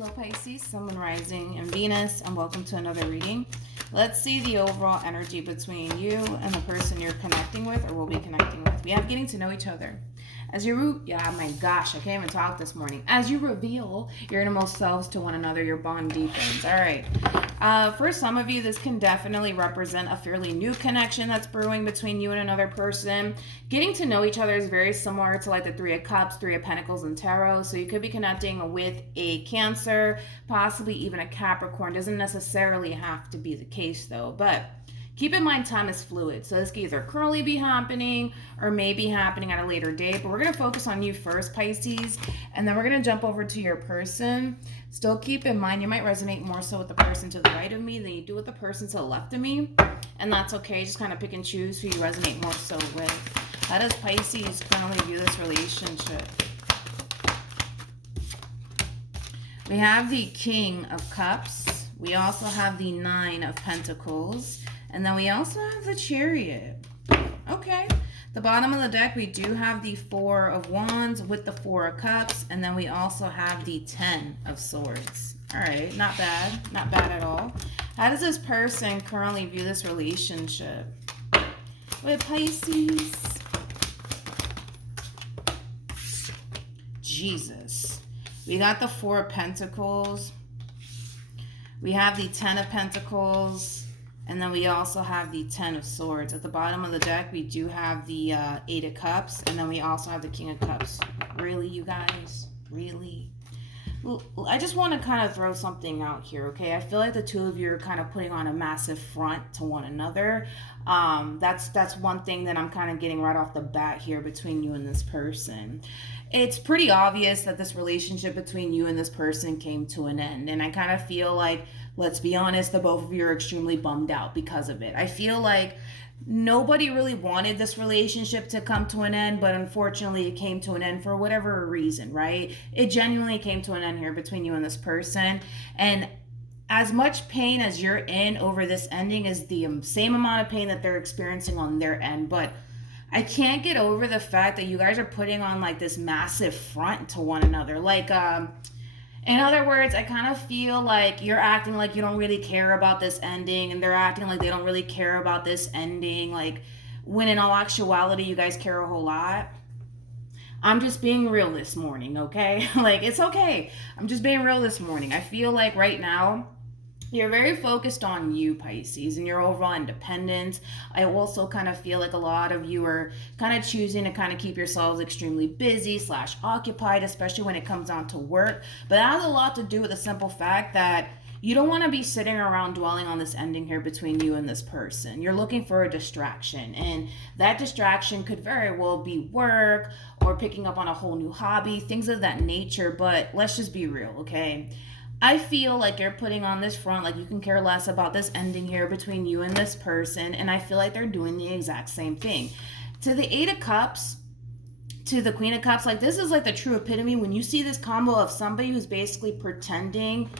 Hello Pisces, Sun, Moon, Rising, and Venus, and welcome to another reading. Let's see the overall energy between you and the person you're connecting with or will be connecting with. We have getting to know each other. As you my gosh, I can't even talk this morning. As you reveal your innermost selves to one another, your bond deepens. All right. For some of you, this can definitely represent a fairly new connection that's brewing between you and another person. Getting to know each other is very similar to like the Three of Cups, Three of Pentacles, and Tarot. So you could be connecting with a Cancer, possibly even a Capricorn. Doesn't necessarily have to be the case though, but keep in mind, time is fluid. So this could either currently be happening or may be happening at a later date. But we're going to focus on you first, Pisces. And then we're going to jump over to your person. Still keep in mind, you might resonate more so with the person to the right of me than you do with the person to the left of me. And that's okay. Just kind of pick and choose who you resonate more so with. How does Pisces currently view this relationship? We have the King of Cups. We also have the Nine of Pentacles. And then we also have the Chariot. Okay. The bottom of the deck, we do have the Four of Wands with the Four of Cups. And then we also have the Ten of Swords. All right. Not bad. Not bad at all. How does this person currently view this relationship with Pisces? Jesus. We got the Four of Pentacles. We have the Ten of Pentacles. And then we also have the Ten of Swords. At the bottom of the deck, we do have the Eight of Cups. And then we also have the King of Cups. Really, you guys? Really? Well, I just want to kind of throw something out here, okay? I feel like the two of you are kind of putting on a massive front to one another. That's one thing that I'm kind of getting right off the bat here between you and this person. It's pretty obvious that this relationship between you and this person came to an end. And I kind of feel like, let's be honest, the both of you are extremely bummed out because of it. I feel like nobody really wanted this relationship to come to an end, but unfortunately it came to an end for whatever reason, right? It genuinely came to an end here between you and this person. And as much pain as you're in over this ending is the same amount of pain that they're experiencing on their end. But I can't get over the fact that you guys are putting on like this massive front to one another. Like, in other words, I kind of feel like you're acting like you don't really care about this ending, and they're acting like they don't really care about this ending. Like, when in all actuality, you guys care a whole lot. I'm just being real this morning, okay? Like, it's okay. I'm just being real this morning. I feel like right now, you're very focused on you, Pisces, and your overall independence. I also kind of feel like a lot of you are kind of choosing to kind of keep yourselves extremely busy / occupied, especially when it comes down to work. But that has a lot to do with the simple fact that you don't want to be sitting around dwelling on this ending here between you and this person. You're looking for a distraction, and that distraction could very well be work or picking up on a whole new hobby, things of that nature. But let's just be real, okay? I feel like you're putting on this front, like you can care less about this ending here between you and this person, and I feel like they're doing the exact same thing. To the Eight of Cups, to the Queen of Cups, like this is like the true epitome when you see this combo of somebody who's basically pretending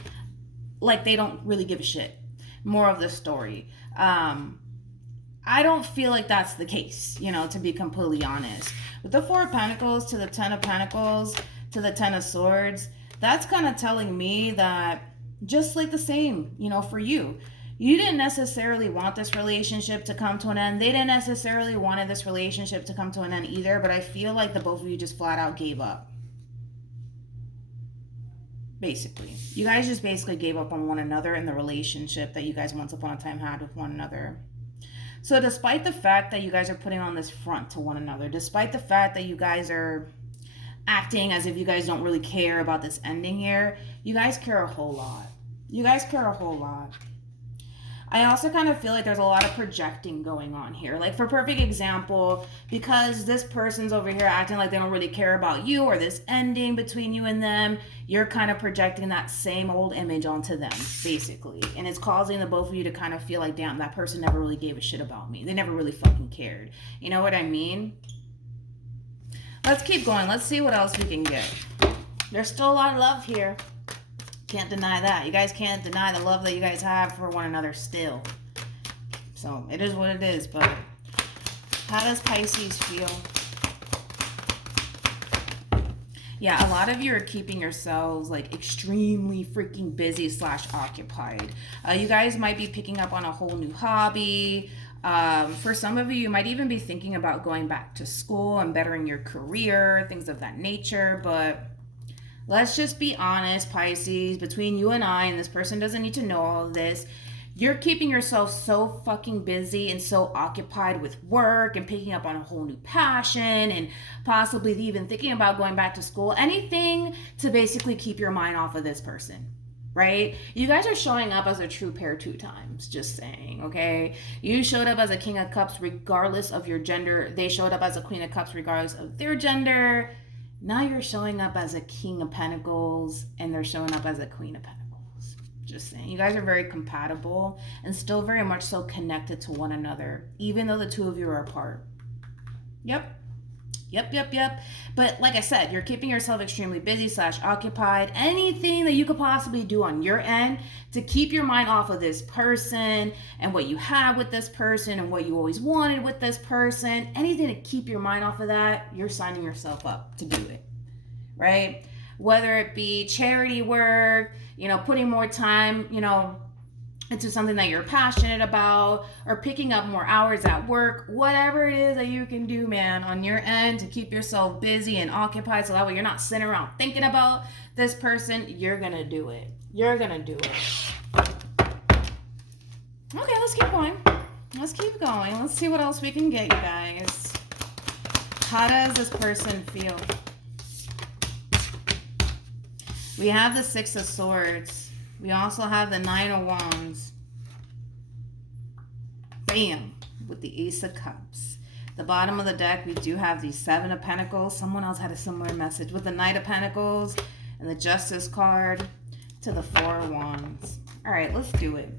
like they don't really give a shit. More of the story. I don't feel like that's the case, to be completely honest. With the Four of Pentacles to the Ten of Pentacles to the Ten of Swords, that's kind of telling me that just like the same, for you. You didn't necessarily want this relationship to come to an end. They didn't necessarily want this relationship to come to an end either, but I feel like the both of you just flat out gave up. Basically. You guys just basically gave up on one another in the relationship that you guys once upon a time had with one another. So despite the fact that you guys are putting on this front to one another, despite the fact that you guys are acting as if you guys don't really care about this ending here, you guys care a whole lot. You guys care a whole lot. I also kind of feel like there's a lot of projecting going on here. Like for perfect example, because this person's over here acting like they don't really care about you or this ending between you and them, you're kind of projecting that same old image onto them, basically. And it's causing the both of you to kind of feel like, damn, that person never really gave a shit about me. They never really fucking cared. You know what I mean? Let's keep going. Let's see what else we can get. There's still a lot of love here. Can't deny that. You guys can't deny the love that you guys have for one another still. So it is what it is. But how does Pisces feel? Yeah, a lot of you are keeping yourselves like extremely freaking busy / occupied. You guys might be picking up on a whole new hobby. For some of you, you might even be thinking about going back to school and bettering your career, things of that nature. But let's just be honest, Pisces, between you and I, and this person doesn't need to know all of this. You're keeping yourself so fucking busy and so occupied with work and picking up on a whole new passion and possibly even thinking about going back to school. Anything to basically keep your mind off of this person, right? You guys are showing up as a true pair 2 times, just saying, okay? You showed up as a King of Cups regardless of your gender. They showed up as a Queen of Cups regardless of their gender. Now you're showing up as a King of Pentacles and they're showing up as a Queen of Pentacles. Just saying, you guys are very compatible and still very much so connected to one another, even though the two of you are apart. Yep. But like I said, you're keeping yourself extremely busy / occupied. Anything that you could possibly do on your end to keep your mind off of this person and what you have with this person and what you always wanted with this person, anything to keep your mind off of that, you're signing yourself up to do it, right? Whether it be charity work, putting more time, into something that you're passionate about, or picking up more hours at work, whatever it is that you can do, man, on your end to keep yourself busy and occupied so that way you're not sitting around thinking about this person, you're gonna do it. You're gonna do it. Okay, let's keep going. Let's see what else we can get, you guys. How does this person feel? We have the 6 of Swords. We also have the 9 of Wands. Bam! With the Ace of Cups. The bottom of the deck, we do have the 7 of Pentacles. Someone else had a similar message. With the Knight of Pentacles and the Justice card to the 4 of Wands. All right, let's do it.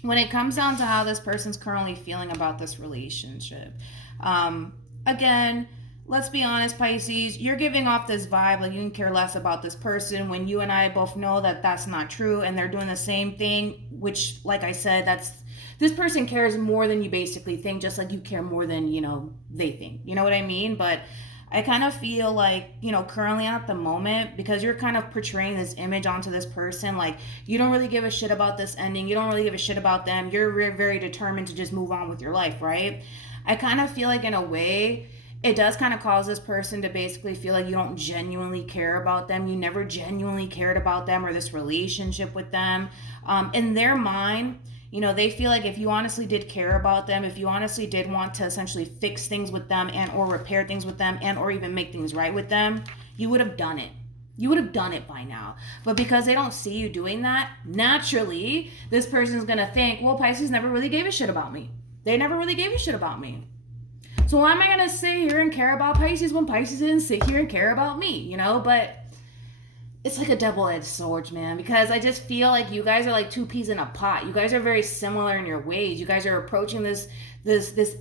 When it comes down to how this person's currently feeling about this relationship, again, let's be honest, Pisces, you're giving off this vibe like you can care less about this person when you and I both know that that's not true and they're doing the same thing, which, like I said, this person cares more than you basically think, just like you care more than, they think. You know what I mean? But I kind of feel like, currently at the moment, because you're kind of portraying this image onto this person, like you don't really give a shit about this ending. You don't really give a shit about them. You're very determined to just move on with your life, right? I kind of feel like in a way, it does kind of cause this person to basically feel like you don't genuinely care about them. You never genuinely cared about them or this relationship with them. In their mind, they feel like if you honestly did care about them, if you honestly did want to essentially fix things with them and or repair things with them and or even make things right with them, you would have done it. You would have done it by now. But because they don't see you doing that, naturally, this person's going to think, well, Pisces never really gave a shit about me. They never really gave a shit about me. So why am I going to sit here and care about Pisces when Pisces didn't sit here and care about me, But it's like a double-edged sword, man, because I just feel like you guys are like 2 peas in a pot. You guys are very similar in your ways. You guys are approaching this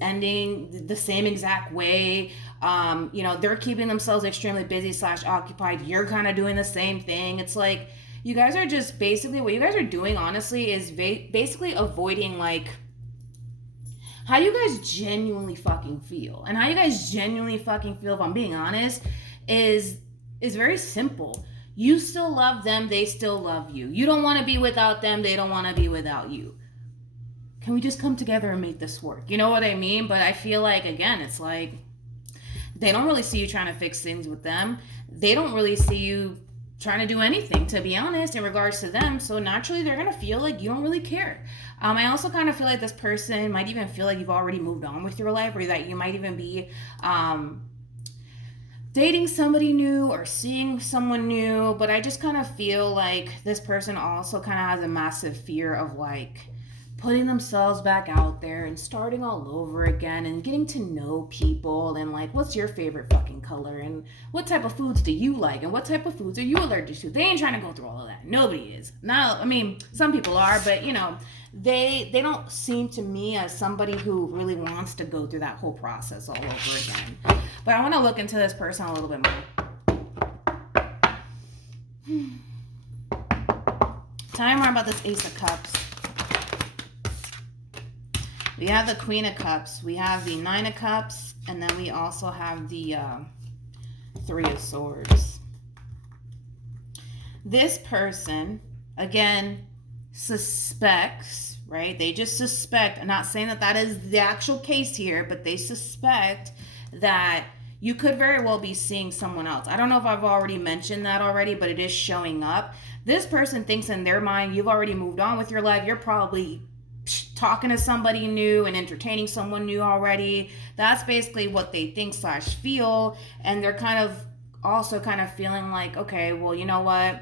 ending the same exact way. They're keeping themselves extremely busy / occupied. You're kind of doing the same thing. It's like you guys are just basically, what you guys are doing, honestly, is basically avoiding like how you guys genuinely fucking feel. And how you guys genuinely fucking feel, if I'm being honest, is very simple. You still love them, they still love you. You don't want to be without them, they don't want to be without you. Can we just come together and make this work? You know what I mean? But I feel like, again, it's like they don't really see you trying to fix things with them. They don't really see you trying to do anything, to be honest, in regards to them. So naturally, they're going to feel like you don't really care. I also kind of feel like this person might even feel like you've already moved on with your life, or that you might even be dating somebody new or seeing someone new. But I just kind of feel like this person also kind of has a massive fear of like putting themselves back out there and starting all over again and getting to know people and like, what's your favorite fucking color and what type of foods do you like and what type of foods are you allergic to? They ain't trying to go through all of that. Nobody is. Now, I mean, some people are, but they don't seem to me as somebody who really wants to go through that whole process all over again. But I want to look into this person a little bit more. Tell me more about this Ace of Cups. We have the Queen of Cups. We have the 9 of Cups. And then we also have the Three of Swords. This person, again, suspects, right? They just suspect. I'm not saying that that is the actual case here, but they suspect that you could very well be seeing someone else. I don't know if I've already mentioned that already, but it is showing up. This person thinks in their mind you've already moved on with your life. You're probably talking to somebody new and entertaining someone new already. That's basically what they think / feel. And they're kind of also kind of feeling like, okay, well, you know what?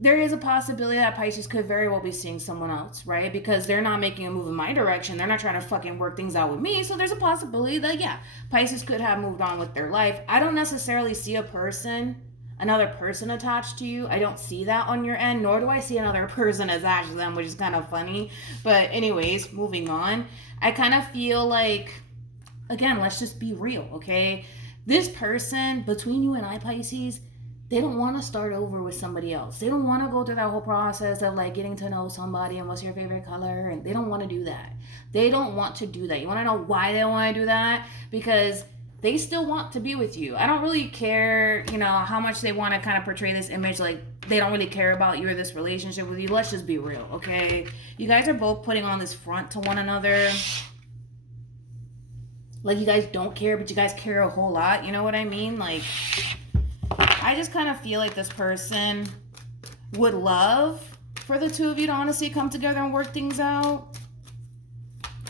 There is a possibility that Pisces could very well be seeing someone else, right? Because they're not making a move in my direction. They're not trying to fucking work things out with me. So there's a possibility that, yeah, Pisces could have moved on with their life. I don't necessarily see another person attached to you. I don't see that on your end, nor do I see another person attached to them, which is kind of funny. But anyways, moving on. I kind of feel like, again, let's just be real, okay? This person, between you and I, Pisces, they don't want to start over with somebody else. They don't want to go through that whole process of like getting to know somebody and what's your favorite color. And they don't want to do that. They don't want to do that. You want to know why they want to do that? Because they still want to be with you. I don't really care, how much they want to kind of portray this image like they don't really care about you or this relationship with you. Let's just be real, okay? You guys are both putting on this front to one another. Like you guys don't care, but you guys care a whole lot. You know what I mean? Like, I just kind of feel like this person would love for the two of you to honestly come together and work things out.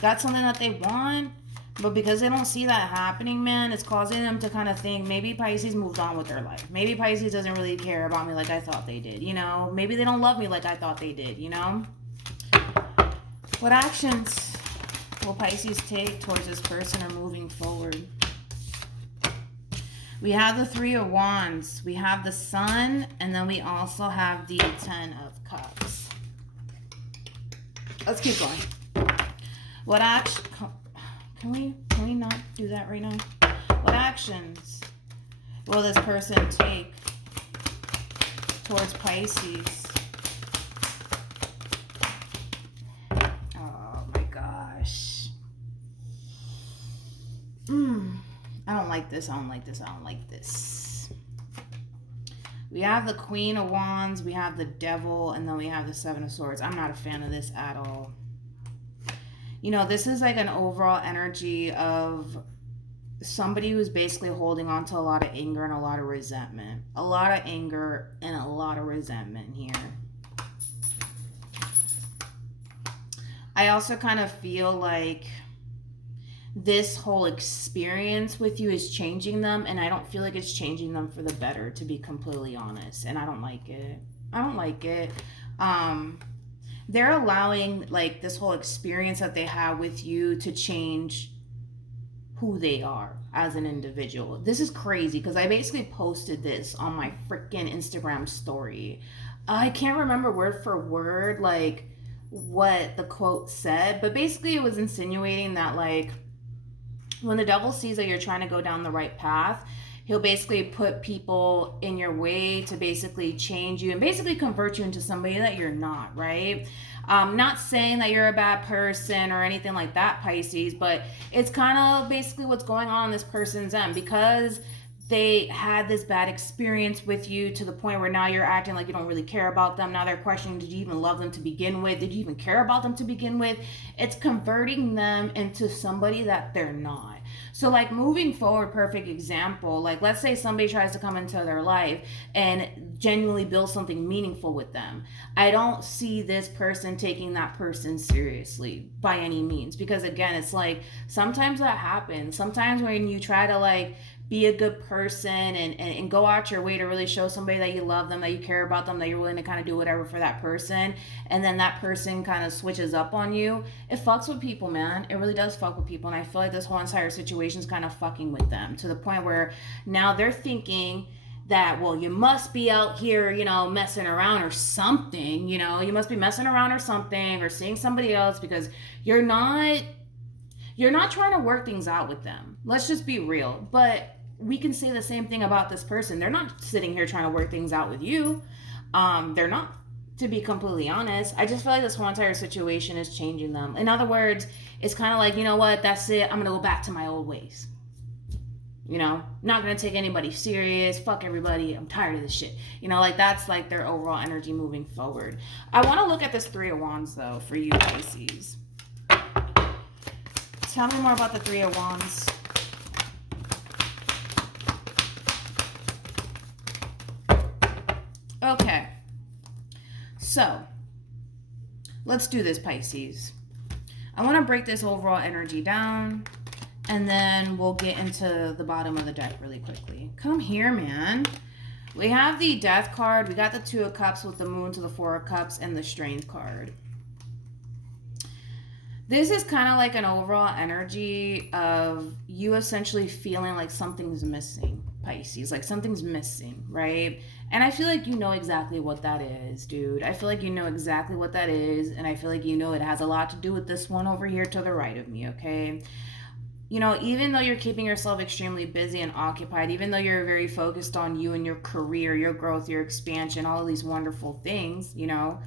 That's something that they want. But because they don't see that happening, man, it's causing them to kind of think maybe Pisces moved on with their life. Maybe Pisces doesn't really care about me like I thought they did, Maybe they don't love me like I thought they did, What actions will Pisces take towards this person or moving forward? We have the Three of Wands, we have the Sun, and then we also have the Ten of Cups. Let's keep going. What action... Can we not do that right now? What actions will this person take towards Pisces? Oh my gosh. I don't like this. I don't like this. I don't like this. We have the Queen of Wands, we have the Devil, and then we have the Seven of Swords. I'm not a fan of this at all. This is like an overall energy of somebody who's basically holding on to a lot of anger and a lot of resentment. A lot of anger and a lot of resentment here. I also kind of feel like this whole experience with you is changing them, and I don't feel like it's changing them for the better, to be completely honest. And I don't like it. I don't like it. They're allowing like this whole experience that they have with you to change who they are as an individual. This is crazy because I basically posted this on my freaking Instagram story. I can't remember word for word like what the quote said, but basically it was insinuating that like when the devil sees that you're trying to go down the right path, he'll basically put people in your way to basically change you and basically convert you into somebody that you're not, right? Not saying that you're a bad person or anything like that, Pisces, but it's kind of basically what's going on this person's end, because they had this bad experience with you to the point where now you're acting like you don't really care about them. Now they're questioning, did you even love them to begin with? Did you even care about them to begin with? It's converting them into somebody that they're not. So like moving forward, perfect example, like let's say somebody tries to come into their life and genuinely build something meaningful with them. I don't see this person taking that person seriously by any means, because again, it's like sometimes that happens. Sometimes when you try to like be a good person and go out your way to really show somebody that you love them, that you care about them, that you're willing to kind of do whatever for that person, and then that person kind of switches up on you, it fucks with people, man. It really does fuck with people. And I feel like this whole entire situation is kind of fucking with them to the point where now they're thinking that, well, you must be out here, messing around or something, you must be messing around or something or seeing somebody else, because you're not trying to work things out with them. Let's just be real. But we can say the same thing about this person. They're not sitting here trying to work things out with you. They're not, to be completely honest. I just feel like this whole entire situation is changing them. In other words, it's kind of like, you know what, that's it. I'm going to go back to my old ways. You know, not going to take anybody serious. Fuck everybody. I'm tired of this shit. You know, like that's like their overall energy moving forward. I want to look at this Three of Wands though for you Pisces. Tell me more about the Three of Wands. Okay. So, let's do this, Pisces. I want to break this overall energy down, and then we'll get into the bottom of the deck really quickly. Come here, man. We have the Death card. We got the Two of Cups with the Moon to the Four of Cups and the Strength card. This is kind of like an overall energy of you essentially feeling like something's missing, Pisces. Like something's missing, right? And I feel like you know exactly what that is, dude. I feel like you know exactly what that is. And I feel like you know it has a lot to do with this one over here to the right of me, okay? You know, even though you're keeping yourself extremely busy and occupied, even though you're very focused on you and your career, your growth, your expansion, all of these wonderful things, you know,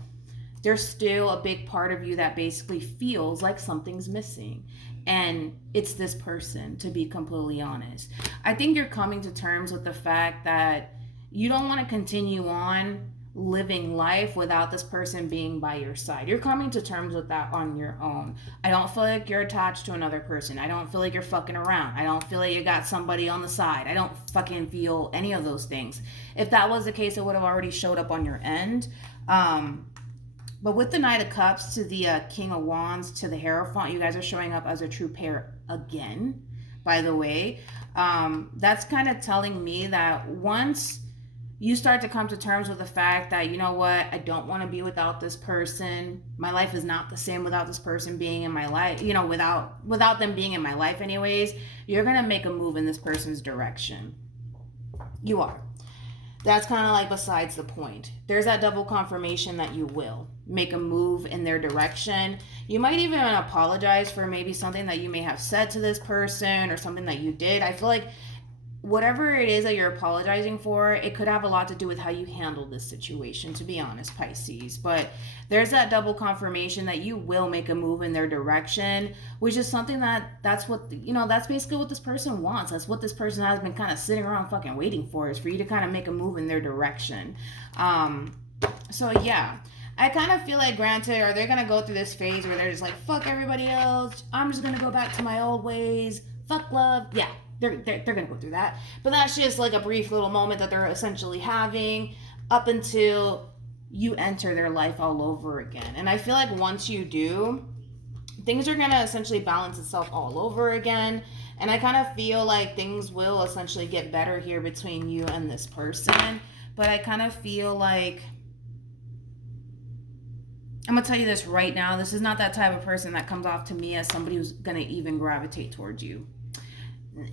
there's still a big part of you that basically feels like something's missing. And it's this person, to be completely honest. I think you're coming to terms with the fact that you don't want to continue on living life without this person being by your side. You're coming to terms with that on your own. I don't feel like you're attached to another person. I don't feel like you're fucking around. I don't feel like you got somebody on the side. I don't fucking feel any of those things. If that was the case, it would have already showed up on your end. But with the Knight of Cups to the King of Wands to the Hierophant, you guys are showing up as a true pair again, by the way. That's kind of telling me that once you start to come to terms with the fact that, you know what, I don't want to be without this person. My life is not the same without this person being in my life, you know, without them being in my life anyways. You're going to make a move in this person's direction. You are. That's kind of like besides the point. There's that double confirmation that you will make a move in their direction. You might even apologize for maybe something that you may have said to this person or something that you did. I feel like whatever it is that you're apologizing for, it could have a lot to do with how you handled this situation, to be honest, Pisces. But there's that double confirmation that you will make a move in their direction, which is something that's what, you know, that's basically what this person wants. That's what this person has been kind of sitting around fucking waiting for, is for you to kind of make a move in their direction. So yeah, I kind of feel like, granted, are they going to go through this phase where they're just like, fuck everybody else, I'm just going to go back to my old ways, fuck love? Yeah. They're going to go through that. But that's just like a brief little moment that they're essentially having up until you enter their life all over again. And I feel like once you do, things are going to essentially balance itself all over again. And I kind of feel like things will essentially get better here between you and this person. But I kind of feel like, I'm going to tell you this right now, this is not that type of person that comes off to me as somebody who's going to even gravitate towards you.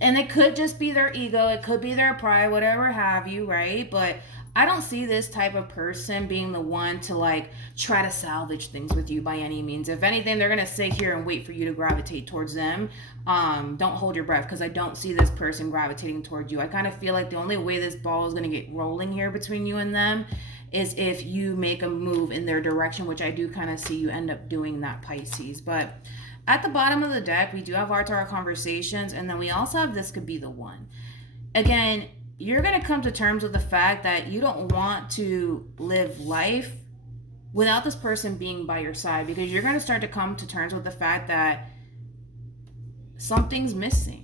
And it could just be their ego, it could be their pride, whatever have you, right? But I don't see this type of person being the one to like try to salvage things with you by any means. If anything, they're gonna sit here and wait for you to gravitate towards them. Don't hold your breath, because I don't see this person gravitating towards you. I kind of feel like the only way this ball is gonna get rolling here between you and them is if you make a move in their direction, which I do kind of see you end up doing that, Pisces. But at the bottom of the deck, we do have our Tarot Conversations, and then we also have This Could Be the One. Again, you're going to come to terms with the fact that you don't want to live life without this person being by your side, because you're going to start to come to terms with the fact that something's missing.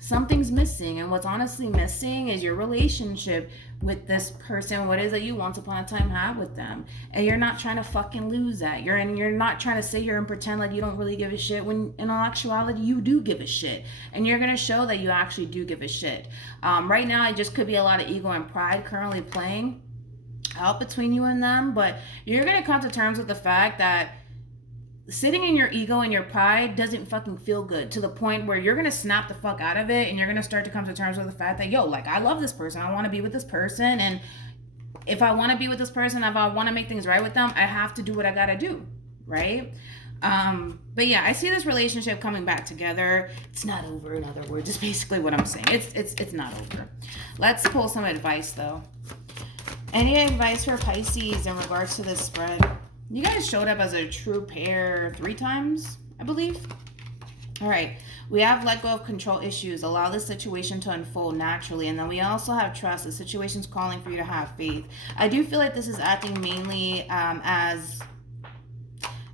Something's missing, and what's honestly missing is your relationship with this person, what is it you once upon a time had with them. And you're not trying to fucking lose that. You're not trying to sit here and pretend like you don't really give a shit, when in all actuality you do give a shit. And you're going to show that you actually do give a shit. Right now, it just could be a lot of ego and pride currently playing out between you and them, but you're going to come to terms with the fact that sitting in your ego and your pride doesn't fucking feel good, to the point where you're going to snap the fuck out of it, and you're going to start to come to terms with the fact that, yo, like, I love this person. I want to be with this person. And if I want to be with this person, if I want to make things right with them, I have to do what I got to do. Right? But yeah, I see this relationship coming back together. It's not over, in other words. It's basically what I'm saying. It's not over. Let's pull some advice, though. Any advice for Pisces in regards to this spread? You guys showed up as a true pair 3 times, I believe. All right, we have let go of control issues, allow the situation to unfold naturally, and then we also have trust. The situation's calling for you to have faith. I do feel like this is acting mainly as,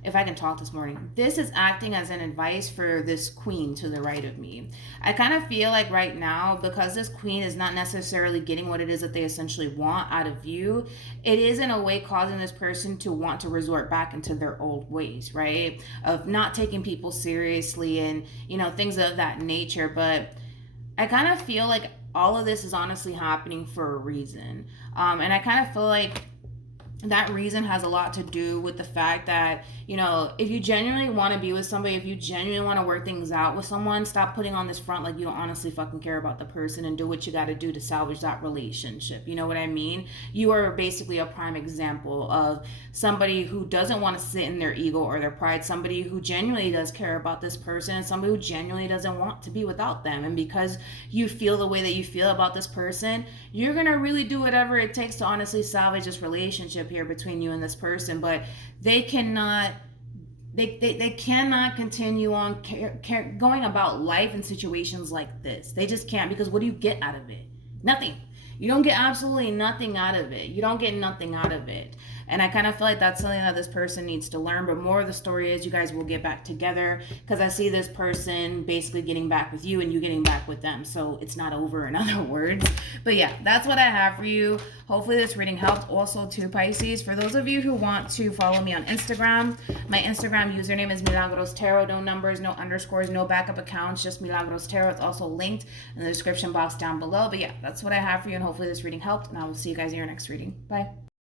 if I can talk this morning, this is acting as an advice for this queen to the right of me. I kind of feel like right now, because this queen is not necessarily getting what it is that they essentially want out of you, it is in a way causing this person to want to resort back into their old ways, right? Of not taking people seriously and, you know, things of that nature. But I kind of feel like all of this is honestly happening for a reason. And I kind of feel like that reason has a lot to do with the fact that, you know, if you genuinely want to be with somebody, if you genuinely want to work things out with someone, stop putting on this front like you don't honestly fucking care about the person, and do what you got to do to salvage that relationship. You know what I mean? You are basically a prime example of somebody who doesn't want to sit in their ego or their pride, somebody who genuinely does care about this person, and somebody who genuinely doesn't want to be without them. And because you feel the way that you feel about this person, you're going to really do whatever it takes to honestly salvage this relationship here between you and this person. But they cannot cannot continue on going about life in situations like this. They just can't, because what do you get out of it? Nothing. You don't get absolutely nothing out of it. You don't get nothing out of it. And I kind of feel like that's something that this person needs to learn. But more of the story is you guys will get back together, because I see this person basically getting back with you and you getting back with them. So it's not over, in other words. But yeah, that's what I have for you. Hopefully this reading helped. Also to Pisces, for those of you who want to follow me on Instagram, my Instagram username is MilagrosTarot. No numbers, no underscores, no backup accounts, just MilagrosTarot. It's also linked in the description box down below. But yeah, that's what I have for you, and hopefully this reading helped, and I will see you guys in your next reading. Bye.